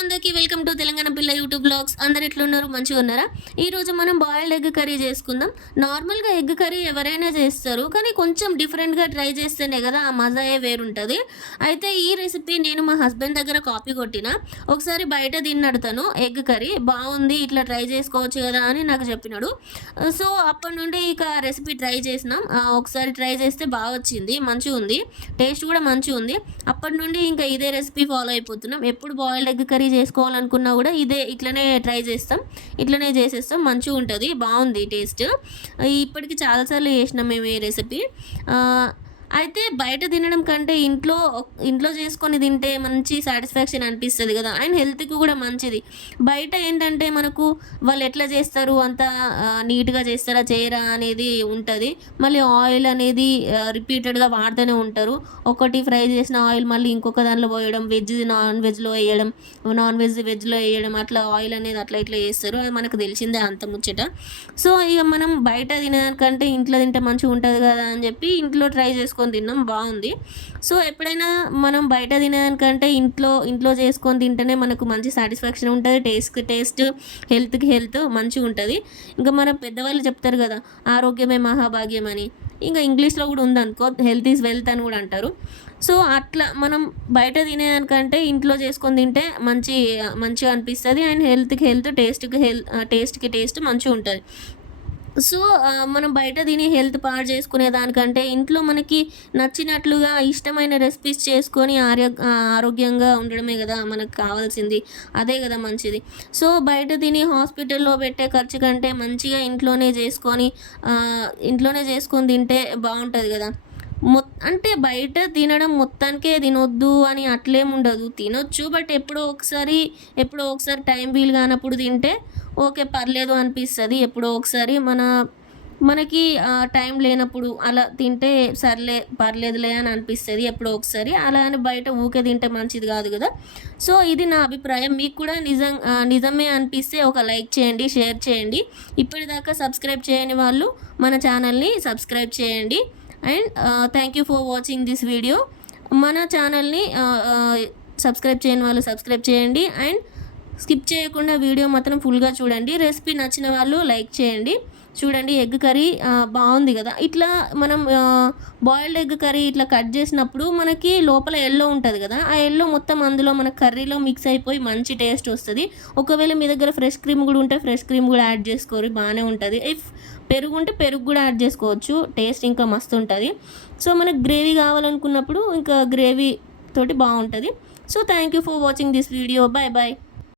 అందరికీ welcome to Telangana పిల్ల YouTube blogs. అందరు ఎట్లున్నారు? మంచిగా ఉన్నారా? ఈరోజు మనం బాయిల్డ్ ఎగ్ కర్రీ చేసుకుందాం. నార్మల్గా ఎగ్ కర్రీ ఎవరైనా చేస్తారు, కానీ కొంచెం డిఫరెంట్గా ట్రై చేస్తేనే కదా ఆ మజాయే వేరుంటుంది. అయితే ఈ రెసిపీ నేను మా హస్బెండ్ దగ్గర కాపీ కొట్టిన. ఒకసారి బయట తిన్నడతాను ఎగ్ కర్రీ బాగుంది, ఇట్లా ట్రై చేసుకోవచ్చు కదా అని నాకు చెప్పినాడు. సో అప్పటి నుండి ఇక రెసిపీ ట్రై చేసినాం. ఒకసారి ట్రై చేస్తే బాగా వచ్చింది, మంచిగా ఉంది, టేస్ట్ కూడా మంచిగా ఉంది. అప్పటి నుండి ఇంకా ఇదే రెసిపీ ఫాలో అయిపోతున్నాం. ఎప్పుడు బాయిల్డ్ ఎగ్ కర్రీ చేసుకోవాలనుకున్నా కూడా ఇట్లనే ట్రై చేస్తాం, ఇట్లనే చేసేస్తాం. మంచిగా ఉంటుంది, బాగుంది టేస్ట్. ఇప్పటికి చాలాసార్లు చేసినాం మేము ఈ రెసిపీ. అయితే బయట తినడం కంటే ఇంట్లో చేసుకొని తింటే మంచి సాటిస్ఫాక్షన్ అనిపిస్తుంది కదా, అండ్ హెల్త్కి కూడా మంచిది. బయట ఏంటంటే మనకు వాళ్ళు ఎట్లా చేస్తారు, అంత నీట్గా చేస్తారా చేయరా అనేది ఉంటుంది. మళ్ళీ ఆయిల్ అనేది రిపీటెడ్గా వాడుతూనే ఉంటారు. ఒకటి ఫ్రై చేసిన ఆయిల్ మళ్ళీ ఇంకొక దానిలో పోయడం, నాన్ వెజ్లో వేయడం, నాన్ వెజ్లో వేయడం, అట్లా ఆయిల్ అనేది అట్లా ఇట్లా చేస్తారు. అది మనకు తెలిసిందే అంత ముచ్చట. సో ఇక మనం బయట తినేదానికంటే ఇంట్లో తింటే మంచిగా ఉంటుంది కదా అని చెప్పి ఇంట్లో ట్రై చేసుకొని తిన్నాం, బాగుంది. సో ఎప్పుడైనా మనం బయట తినేదానికంటే ఇంట్లో చేసుకొని తింటేనే మనకు మంచి సాటిస్ఫాక్షన్ ఉంటుంది. టేస్ట్, హెల్త్కి హెల్త్ మంచిగా ఉంటుంది. ఇంకా మన పెద్దవాళ్ళు చెప్తారు కదా, ఆరోగ్యమే మహాభాగ్యం అని. ఇంకా ఇంగ్లీష్లో కూడా ఉందనుకో, హెల్త్ ఈజ్ వెల్త్ అని కూడా అంటారు. సో అట్లా మనం బయట తినేదానికంటే ఇంట్లో చేసుకొని తింటే మంచిగా అనిపిస్తుంది. అండ్ హెల్త్, టేస్ట్కి టేస్ట్ మంచిగా ఉంటుంది. సో మనం బయట తిని హెల్త్ పాడు చేసుకునే దానికంటే ఇంట్లో మనకి నచ్చినట్లుగా ఇష్టమైన రెసిపీస్ చేసుకొని ఆరోగ్యంగా ఉండడమే కదా మనకు కావాల్సింది, అదే కదా మంచిది. సో బయట తిని హాస్పిటల్లో పెట్టే ఖర్చు కంటే మంచిగా ఇంట్లోనే చేసుకొని తింటే బాగుంటుంది కదా. అంటే బయట తినడం మొత్తానికే తినొద్దు అని అట్లేం ఉండదు, తినొచ్చు. బట్ ఎప్పుడో ఒకసారి టైం వీలు కానప్పుడు తింటే ఓకే, పర్లేదు అనిపిస్తుంది. ఎప్పుడో ఒకసారి మనకి టైం లేనప్పుడు అలా తింటే సర్లే పర్లేదులే అని అనిపిస్తుంది ఎప్పుడో ఒకసారి. అలా అని బయట ఊకే తింటే మంచిది కాదు కదా. సో ఇది నా అభిప్రాయం. మీకు కూడా నిజమే అనిపిస్తే ఒక లైక్ చేయండి, షేర్ చేయండి. ఇప్పటిదాకా సబ్స్క్రైబ్ చేయని వాళ్ళు మన ఛానల్ని సబ్స్క్రైబ్ చేయండి. And thank you for watching this video. మన ఛానల్ని సబ్స్క్రైబ్ చేయని వాళ్ళు సబ్స్క్రైబ్ చేయండి. అండ్ స్కిప్ చేయకుండా వీడియో మాత్రం ఫుల్గా చూడండి. రెసిపీ నచ్చిన వాళ్ళు లైక్ చేయండి. చూడండి, ఎగ్ కర్రీ బాగుంది కదా. ఇట్లా మనం బాయిల్డ్ ఎగ్ కర్రీ ఇట్లా కట్ చేసినప్పుడు మనకి లోపల ఎల్లో ఉంటుంది కదా, ఆ ఎల్లో మొత్తం అందులో మన కర్రీలో మిక్స్ అయిపోయి మంచి టేస్ట్ వస్తుంది. ఒకవేళ మీ దగ్గర ఫ్రెష్ క్రీమ్ కూడా ఉంటే ఫ్రెష్ క్రీమ్ కూడా యాడ్ చేసుకోరు, బాగానే ఉంటుంది. ఇఫ్ పెరుగు ఉంటే పెరుగు కూడా యాడ్ చేసుకోవచ్చు, టేస్ట్ ఇంకా మస్తు ఉంటుంది. సో మనకు గ్రేవీ కావాలనుకున్నప్పుడు ఇంకా గ్రేవీ తోటి బాగుంటుంది. So thank you for watching this video. Bye bye.